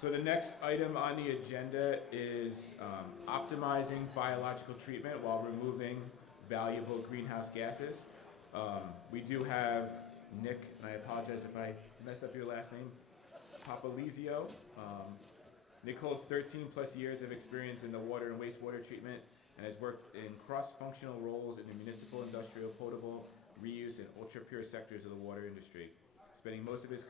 So the next item on the agenda is optimizing biological treatment while removing valuable greenhouse gases. We do have Nick, and I apologize if I mess up your last name, Popolizio. Nick holds 13 plus years of experience in the water and wastewater treatment and has worked in cross-functional roles in the municipal, industrial, potable, reuse, and ultra-pure sectors of the water industry, spending most of his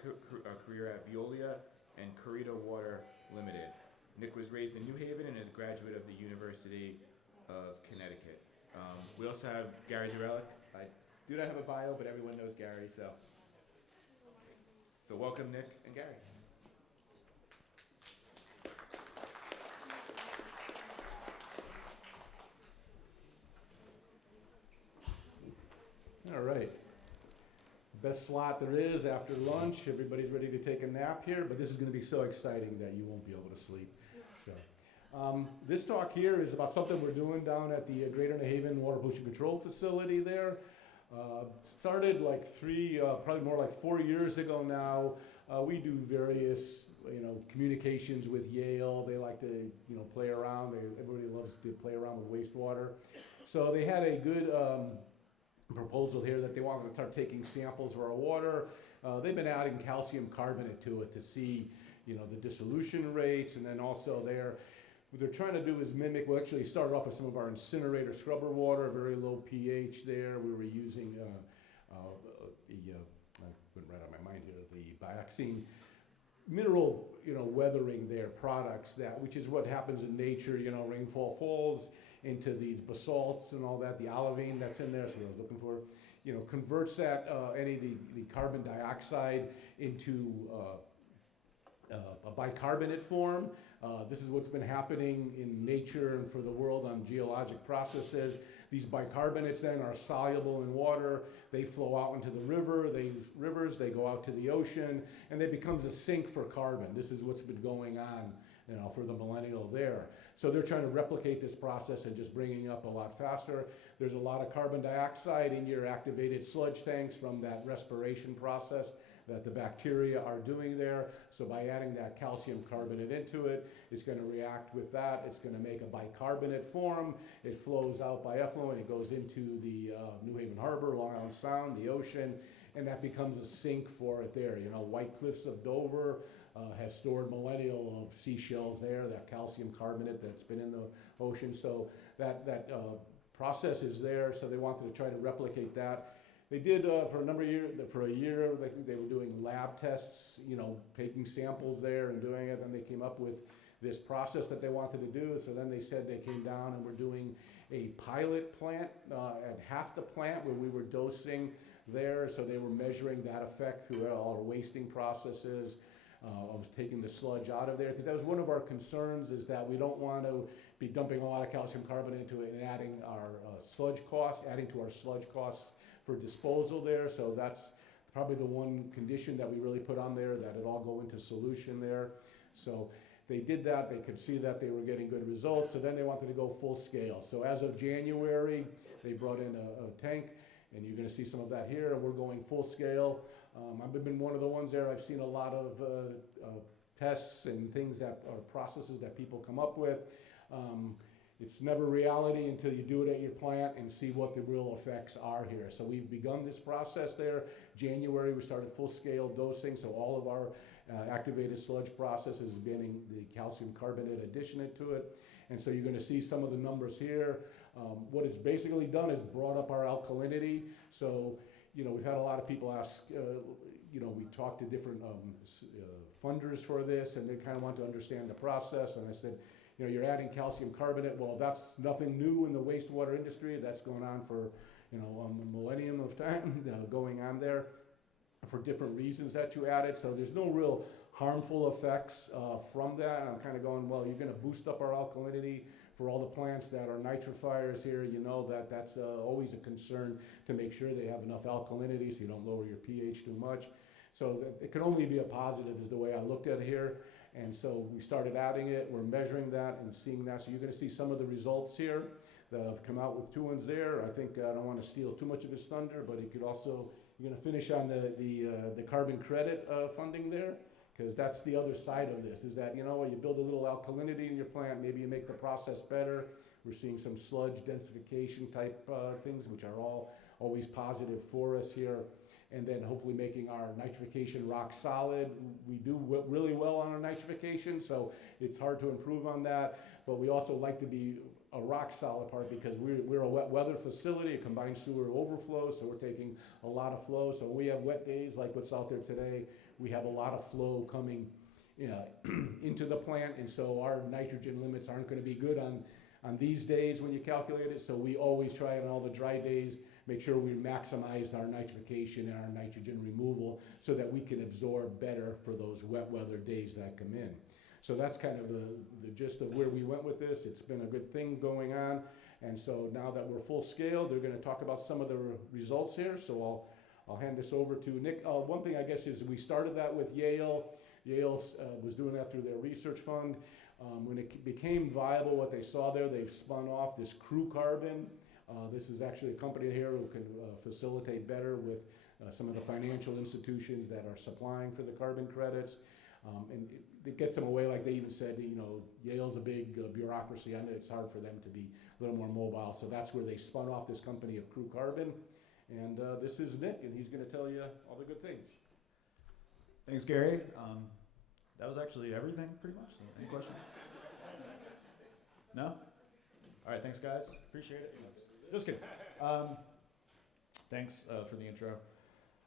career at Veolia and Corrido Water Limited. Nick was raised in New Haven and is a graduate of the University of Connecticut. We also have Gary Zrelak. I do not have a bio, but everyone knows Gary, so welcome Nick and Gary. All right. Best slot there is after lunch. Everybody's ready to take a nap here, but this is going to be so exciting that you won't be able to sleep. So, this talk here is about something we're doing down at the Greater New Haven Water Pollution Control Facility there. Started like probably more like 4 years ago now. We do various, communications with Yale. They like to, play around. Everybody loves to play around with wastewater. So they had a good proposal here that they wanted to start taking samples of our water. They've been adding calcium carbonate to it to see, the dissolution rates, and then also what they're trying to do is mimic. We actually started off with some of our incinerator scrubber water, very low pH there. We were using I went right out of my mind here, the Bioxine mineral, weathering their products, which is what happens in nature. Rainfall falls into these basalts and all that, the olivine that's in there, so I was looking for, converts that, any of the carbon dioxide into a bicarbonate form. This is what's been happening in nature and for the world on geologic processes. These bicarbonates then are soluble in water. They flow out into the rivers, they go out to the ocean, and it becomes a sink for carbon. This is what's been going on, for the millennial there. So they're trying to replicate this process and just bringing up a lot faster. There's a lot of carbon dioxide in your activated sludge tanks from that respiration process that the bacteria are doing there. So by adding that calcium carbonate into it, it's going to react with that. It's going to make a bicarbonate form. It flows out by effluent. It goes into the New Haven Harbor, Long Island Sound, the ocean, and that becomes a sink for it there. White Cliffs of Dover have stored millennial of seashells there, that calcium carbonate that's been in the ocean. So that process is there. So they wanted to try to replicate that. They did for a year, I think they were doing lab tests, taking samples there and doing it. Then they came up with this process that they wanted to do. So then they said they came down and were doing a pilot plant at half the plant where we were dosing there. So they were measuring that effect through all our wasting processes of taking the sludge out of there. Because that was one of our concerns, is that we don't want to be dumping a lot of calcium carbonate into it and adding to our sludge costs for disposal there. So that's probably the one condition that we really put on there, that it all go into solution there. So they did that. They could see that they were getting good results. So then they wanted to go full scale. So as of January, they brought in a tank, and you're going to see some of that here. And we're going full scale. I've been one of the ones there. I've seen a lot of tests and things processes that people come up with. It's never reality until you do it at your plant and see what the real effects are here. So we've begun this process there. January, we started full-scale dosing, so all of our activated sludge process is getting the calcium carbonate addition into it. And so you're going to see some of the numbers here. What it's basically done is brought up our alkalinity. So, we've had a lot of people ask, we talked to different funders for this, and they kind of want to understand the process. And I said, you're adding calcium carbonate. Well, that's nothing new in the wastewater industry. That's going on for, a millennium of time going on there for different reasons that you add it. So there's no real harmful effects from that. And I'm kind of going, well, you're going to boost up our alkalinity for all the plants that are nitrifiers here. That's always a concern, to make sure they have enough alkalinity so you don't lower your pH too much. So it can only be a positive, is the way I looked at it here. And so we started adding it. We're measuring that and seeing that. So you're going to see some of the results here that have come out with 2 ones there. I think I don't want to steal too much of his thunder, but it could also, you're going to finish on the carbon credit funding there. Because that's the other side of this, is that, you know, you build a little alkalinity in your plant, maybe you make the process better. We're seeing some sludge densification type things, which are all always positive for us here. And then hopefully making our nitrification rock solid. We do really well on our nitrification, so it's hard to improve on that. But we also like to be a rock solid part because we're a wet weather facility, a combined sewer overflow, so we're taking a lot of flow. So we have wet days like what's out there today. We have a lot of flow coming into the plant, and so our nitrogen limits aren't going to be good on these days when you calculate it. So we always try on all the dry days, make sure we maximize our nitrification and our nitrogen removal so that we can absorb better for those wet weather days that come in. So that's kind of the gist of where we went with this. It's been a good thing going on. And so now that we're full scale, they're going to talk about some of the results here. So I'll hand this over to Nick. One thing I guess is we started that with Yale. Yale was doing that through their research fund. When it became viable, what they saw there, they've spun off this Crew Carbon. This is actually a company here who can facilitate better with some of the financial institutions that are supplying for the carbon credits. And it gets them away, like they even said, you know, Yale's a big bureaucracy. I know it's hard for them to be a little more mobile. So that's where they spun off this company of Crew Carbon. And this is Nick, and he's going to tell you all the good things. Thanks, Gary. That was actually everything, pretty much. Any questions? No? All right, thanks, guys. Appreciate it. Just kidding. Thanks for the intro.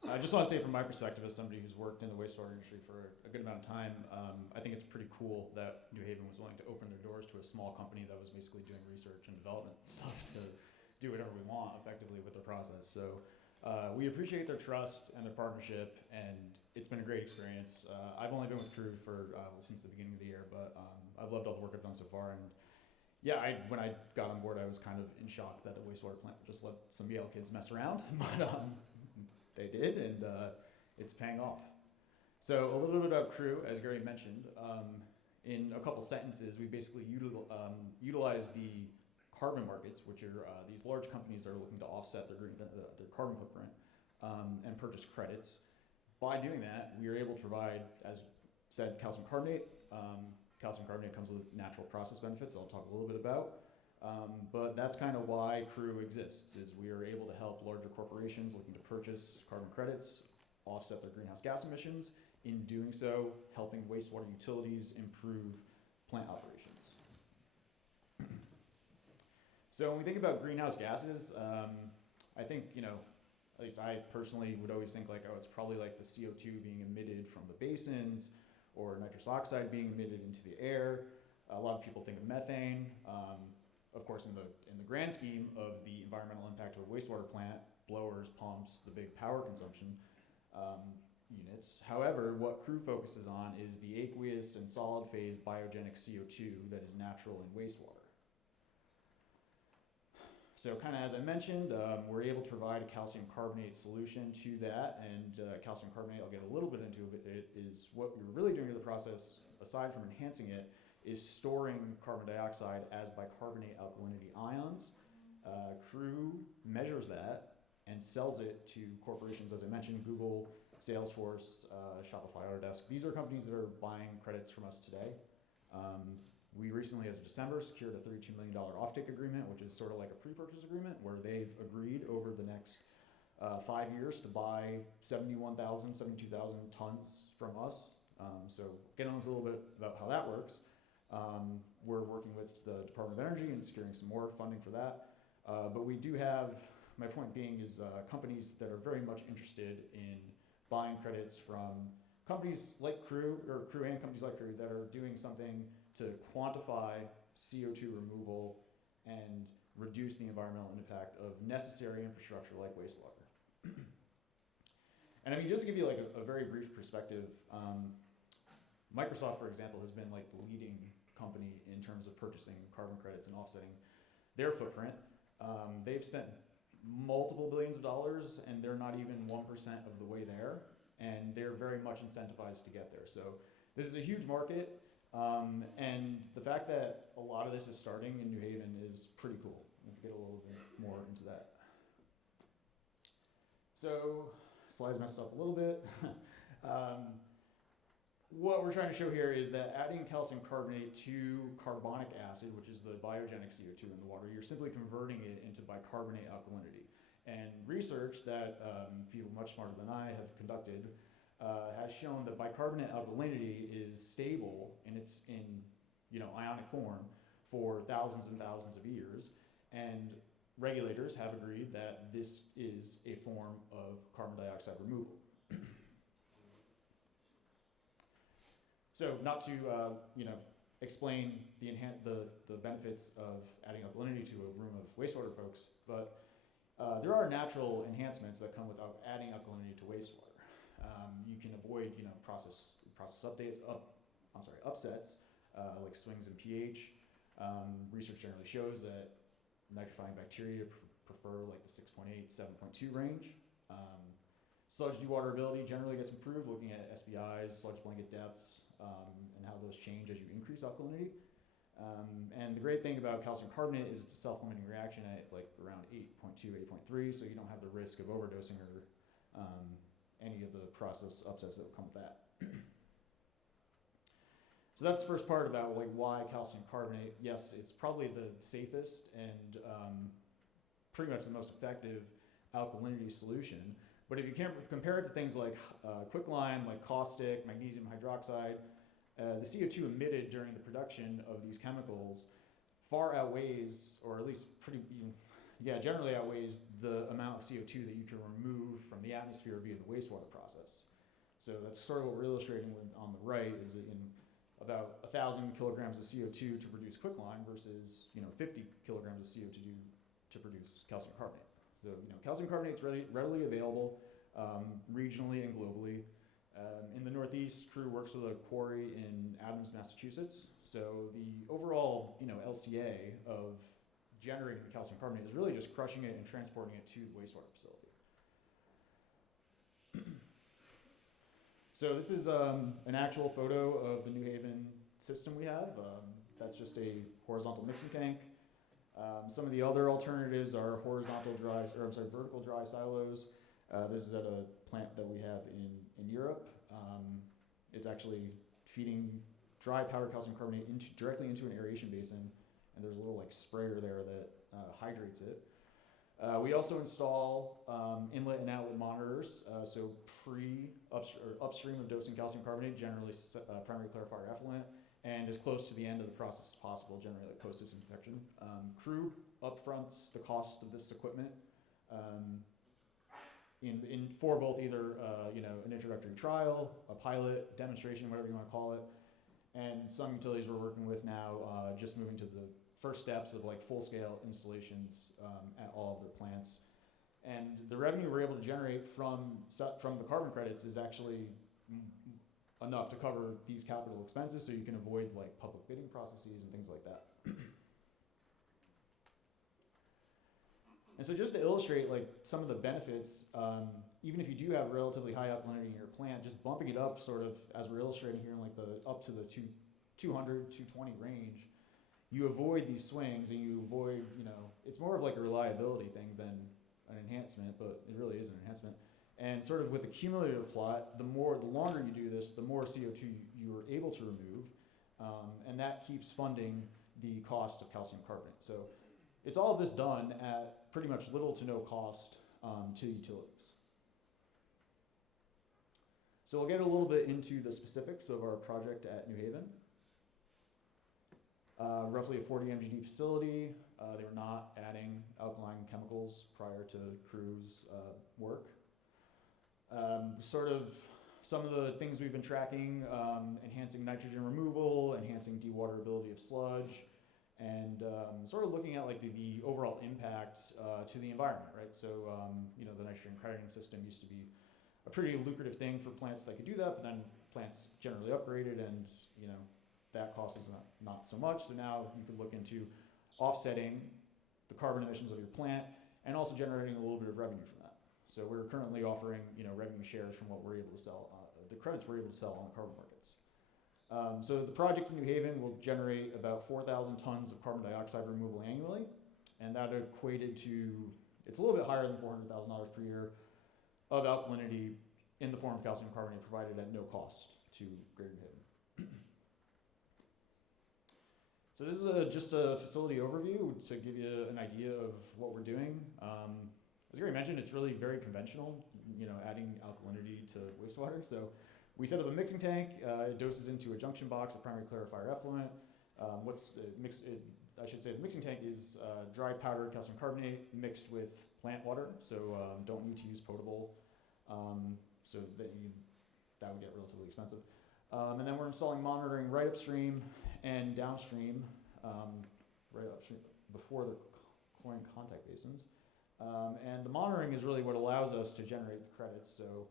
I just want to say from my perspective as somebody who's worked in the wastewater industry for a good amount of time, I think it's pretty cool that New Haven was willing to open their doors to a small company that was basically doing research and development stuff to do whatever we want effectively with their process. So we appreciate their trust and their partnership, and it's been a great experience. I've only been with Crew for since the beginning of the year, but I've loved all the work I've done so far. And yeah, when I got on board, I was kind of in shock that a wastewater plant would just let some Yale kids mess around, but they did, and it's paying off. So a little bit about Crew, as Gary mentioned. In a couple sentences, we basically utilize the carbon markets, which are these large companies that are looking to offset their carbon footprint and purchase credits. By doing that, we are able to provide, as said, calcium carbonate. Calcium carbonate comes with natural process benefits that I'll talk a little bit about. But that's kind of why Crew exists, is we are able to help larger corporations looking to purchase carbon credits offset their greenhouse gas emissions. In doing so, helping wastewater utilities improve plant operations. So when we think about greenhouse gases, I think, you know, at least I personally would always think like, oh, it's probably like the CO2 being emitted from the basins or nitrous oxide being emitted into the air. A lot of people think of methane. Of course, in the grand scheme of the environmental impact of a wastewater plant, blowers, pumps, the big power consumption units. However, what Crew focuses on is the aqueous and solid phase biogenic CO2 that is natural in wastewater. So kind of as I mentioned, we're able to provide a calcium carbonate solution to that, and calcium carbonate, I'll get a little bit into it, is what we're really doing to the process, aside from enhancing it, is storing carbon dioxide as bicarbonate alkalinity ions. Crew measures that and sells it to corporations, as I mentioned, Google, Salesforce, Shopify, Autodesk. These are companies that are buying credits from us today. We recently, as of December, secured a $32 million offtake agreement, which is sort of like a pre-purchase agreement, where they've agreed over the next 5 years to buy 72,000 tons from us. So getting on to a little bit about how that works. We're working with the Department of Energy and securing some more funding for that. But we do have, my point being is companies that are very much interested in buying credits from companies like Crew, or Crew and companies like Crew that are doing something to quantify CO2 removal and reduce the environmental impact of necessary infrastructure like wastewater. And I mean, just to give you like a very brief perspective, Microsoft, for example, has been like the leading company in terms of purchasing carbon credits and offsetting their footprint. They've spent multiple billions of dollars, and they're not even 1% of the way there, and they're very much incentivized to get there. So this is a huge market. And the fact that a lot of this is starting in New Haven is pretty cool. We'll get a little bit more into that. So, slides messed up a little bit. what we're trying to show here is that adding calcium carbonate to carbonic acid, which is the biogenic CO2 in the water, you're simply converting it into bicarbonate alkalinity. And research that people much smarter than I have conducted has shown that bicarbonate alkalinity is stable in ionic form for thousands and thousands of years, and regulators have agreed that this is a form of carbon dioxide removal. So not to explain the benefits of adding alkalinity to a room of wastewater folks, but there are natural enhancements that come with adding alkalinity to wastewater. You can avoid process upsets like swings in pH. Research generally shows that nitrifying bacteria prefer like the 6.8, 7.2 range. Sludge dewaterability generally gets improved looking at SBIs, sludge blanket depths, and how those change as you increase alkalinity. And the great thing about calcium carbonate is it's a self-limiting reaction at like around 8.2, 8.3, so you don't have the risk of overdosing or any of the process upsets that will come with that. So that's the first part about like why calcium carbonate. Yes, it's probably the safest and pretty much the most effective alkalinity solution. But if you can't compare it to things like quicklime, like caustic, magnesium hydroxide, the CO2 emitted during the production of these chemicals far outweighs, or at least generally outweighs the amount of CO2 that you can remove from the atmosphere via the wastewater process. So that's sort of what we're illustrating on the right, is that in about 1,000 kilograms of CO2 to produce quicklime versus 50 kilograms of CO2 to produce calcium carbonate. So calcium carbonate is readily available regionally and globally. In the Northeast, Crew works with a quarry in Adams, Massachusetts. So the overall LCA of generating the calcium carbonate is really just crushing it and transporting it to the wastewater facility. So this is an actual photo of the New Haven system we have. That's just a horizontal mixing tank. Some of the other alternatives are vertical dry silos. This is at a plant that we have in Europe. It's actually feeding dry powdered calcium carbonate directly into an aeration basin, and there's a little like sprayer there that hydrates it. We also install inlet and outlet monitors, so upstream of dosing calcium carbonate, generally primary clarifier effluent, and as close to the end of the process as possible, generally like post-disinfection. Crew upfronts the cost of this equipment for both either an introductory trial, a pilot, demonstration, whatever you want to call it, and some utilities we're working with now just moving to the first steps of like full-scale installations at all of their plants. And the revenue we're able to generate from the carbon credits is actually enough to cover these capital expenses, so you can avoid like public bidding processes and things like that. And so just to illustrate like some of the benefits, even if you do have relatively high alkalinity in your plant, just bumping it up sort of as we're illustrating here in like up to the 200, 220 range, you avoid these swings, and you avoid, it's more of like a reliability thing than an enhancement, but it really is an enhancement. And sort of with the cumulative plot, the longer you do this, the more CO2 you're able to remove, and that keeps funding the cost of calcium carbonate. So it's all of this done at pretty much little to no cost to utilities. So we'll get a little bit into the specifics of our project at New Haven. Roughly a 40 MGD facility. They were not adding alkaline chemicals prior to Crew's work. Sort of some of the things we've been tracking, enhancing nitrogen removal, enhancing dewaterability of sludge, and sort of looking at like the overall impact to the environment, right? So the nitrogen crediting system used to be a pretty lucrative thing for plants that could do that, but then plants generally upgraded, and that cost is not so much. So now you could look into offsetting the carbon emissions of your plant and also generating a little bit of revenue from that. So we're currently offering revenue shares from what we're able to sell, the credits we're able to sell on the carbon markets. So the project in New Haven will generate about 4,000 tons of carbon dioxide removal annually, and that equated to, it's a little bit higher than $400,000 per year of alkalinity in the form of calcium carbonate provided at no cost to Greater New Haven. So this is just a facility overview to give you an idea of what we're doing. As Gary mentioned, it's really very conventional, adding alkalinity to wastewater. So we set up a mixing tank. It doses into a junction box, a primary clarifier effluent. I should say the mixing tank is dry powdered calcium carbonate mixed with plant water. So don't need to use potable. So that would get relatively expensive. And then we're installing monitoring right upstream and downstream, right upstream before the coin contact basins. And the monitoring is really what allows us to generate the credits. So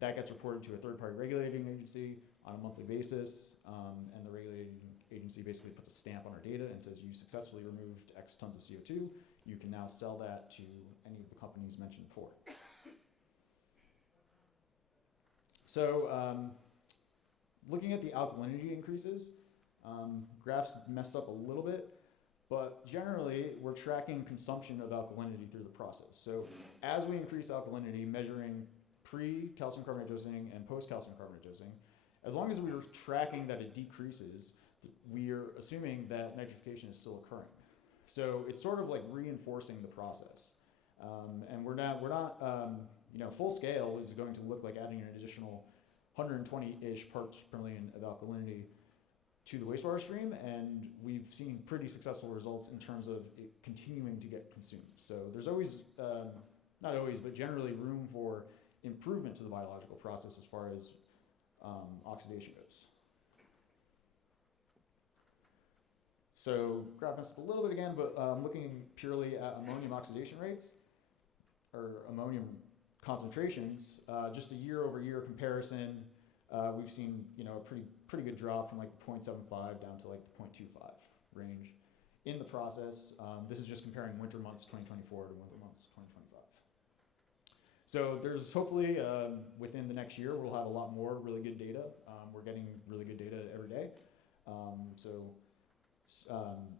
that gets reported to a third-party regulating agency on a monthly basis, and the regulating agency basically puts a stamp on our data and says you successfully removed X tons of CO2. You can now sell that to any of the companies mentioned before. So looking at the alkalinity increases, graphs messed up a little bit, but generally we're tracking consumption of alkalinity through the process. So as we increase alkalinity, measuring pre-calcium carbonate dosing and post-calcium carbonate dosing, as long as we're tracking that it decreases, we're assuming that nitrification is still occurring. So it's sort of like reinforcing the process. And we're not full scale is going to look like adding an additional 120-ish parts per million of alkalinity to the wastewater stream, and we've seen pretty successful results in terms of it continuing to get consumed. So there's always, not always, but generally room for improvement to the biological process as far as oxidation goes. So graph messed up a little bit again, but looking purely at ammonium oxidation rates, or ammonium concentrations, just a year-over-year comparison, we've seen a pretty good drop from like 0.75 down to like the 0.25 range in the process. This is just comparing winter months 2024 to winter months 2025. So there's hopefully within the next year we'll have a lot more really good data. We're getting really good data every day.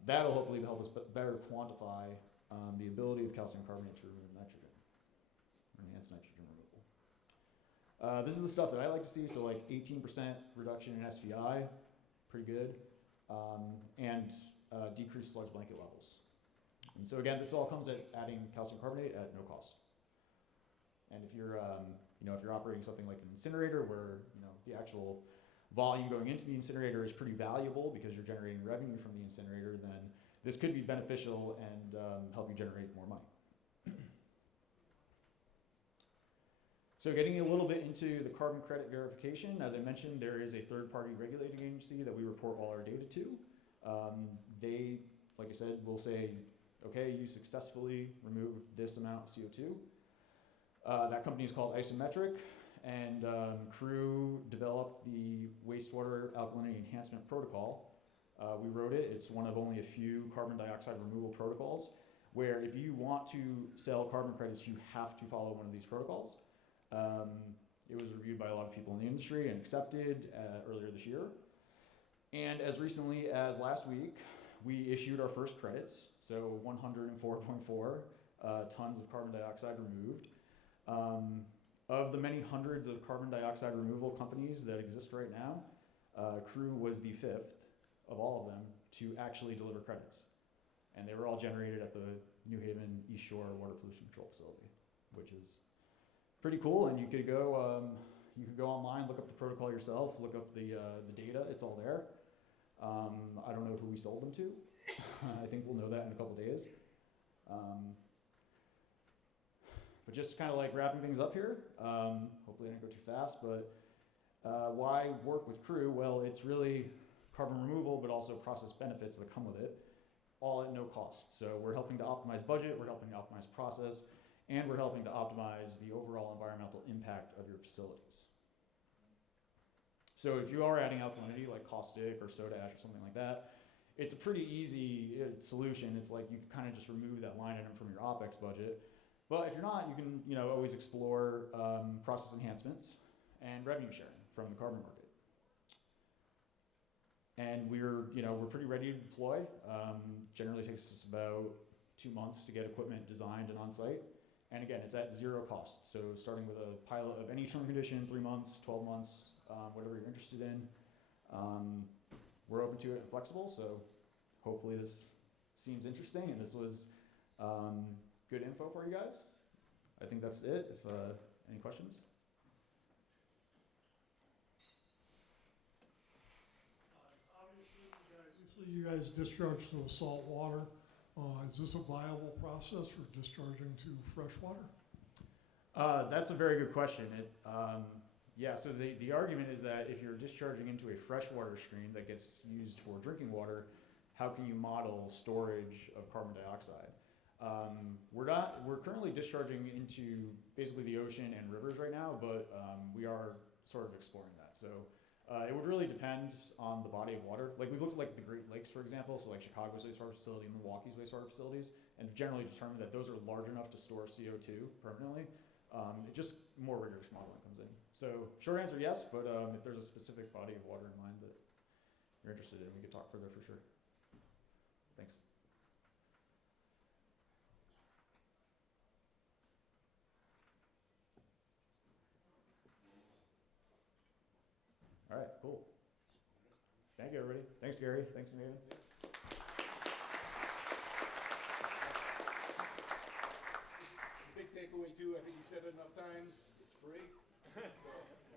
That'll hopefully help us better quantify the ability of calcium carbonate to remove nitrogen, enhance nitrogen removal. This is the stuff that I like to see, so like 18% reduction in SVI, pretty good, and decreased sludge blanket levels. And so again, this all comes at adding calcium carbonate at no cost. And if you're, if you're operating something like an incinerator where, the actual volume going into the incinerator is pretty valuable because you're generating revenue from the incinerator, then this could be beneficial and help you generate more money. So getting a little bit into the carbon credit verification, as I mentioned, there is a third-party regulating agency that we report all our data to. They, like I said, will say, okay, you successfully removed this amount of CO2. That company is called Isometric, and Crew developed the wastewater alkalinity enhancement protocol. We wrote it. It's one of only a few carbon dioxide removal protocols where if you want to sell carbon credits, you have to follow one of these protocols. It was reviewed by a lot of people in the industry and accepted earlier this year. And as recently as last week, we issued our first credits, so 104.4 tons of carbon dioxide removed. Of the many hundreds of carbon dioxide removal companies that exist right now, Crew was the 5th of all of them to actually deliver credits. And they were all generated at the New Haven East Shore Water Pollution Control Facility, which is pretty cool. And you could go online, look up the protocol yourself, look up the data, it's all there. I don't know who we sold them to. I think we'll know that in a couple days. But just kind of like wrapping things up here, hopefully I didn't go too fast, but why work with Crew? Well, it's really carbon removal, but also process benefits that come with it, all at no cost. So we're helping to optimize budget, we're helping to optimize process, and we're helping to optimize the overall environmental impact of your facilities. So if you are adding alkalinity like caustic or soda ash or something like that, it's a pretty easy solution. It's like you can kind of just remove that line item from your OpEx budget. But if you're not, you can always explore process enhancements and revenue sharing from the carbon market. And we're pretty ready to deploy. Generally takes us about 2 months to get equipment designed and on site. And again, it's at zero cost. So starting with a pilot of any term condition, 3 months, 12 months, whatever you're interested in. We're open to it and flexible, so hopefully this seems interesting and this was good info for you guys. I think that's it. If any questions? Obviously, you guys discharge to the salt water. Is this a viable process for discharging to fresh water? That's a very good question. Yeah, so the argument is that if you're discharging into a freshwater stream that gets used for drinking water, how can you model storage of carbon dioxide? We're currently discharging into basically the ocean and rivers right now, but we are sort of exploring that. So it would really depend on the body of water. Like we've looked at like the Great Lakes, for example, so like Chicago's wastewater facility, Milwaukee's wastewater facilities, and generally determined that those are large enough to store CO2 permanently. It just more rigorous modeling comes in. So short answer, yes, but if there's a specific body of water in mind that you're interested in, we could talk further for sure. Thanks. All right, cool. Thank you, everybody. Thanks, Gary. Thanks, Nathan. Big takeaway too, I think you said it enough times, it's free. So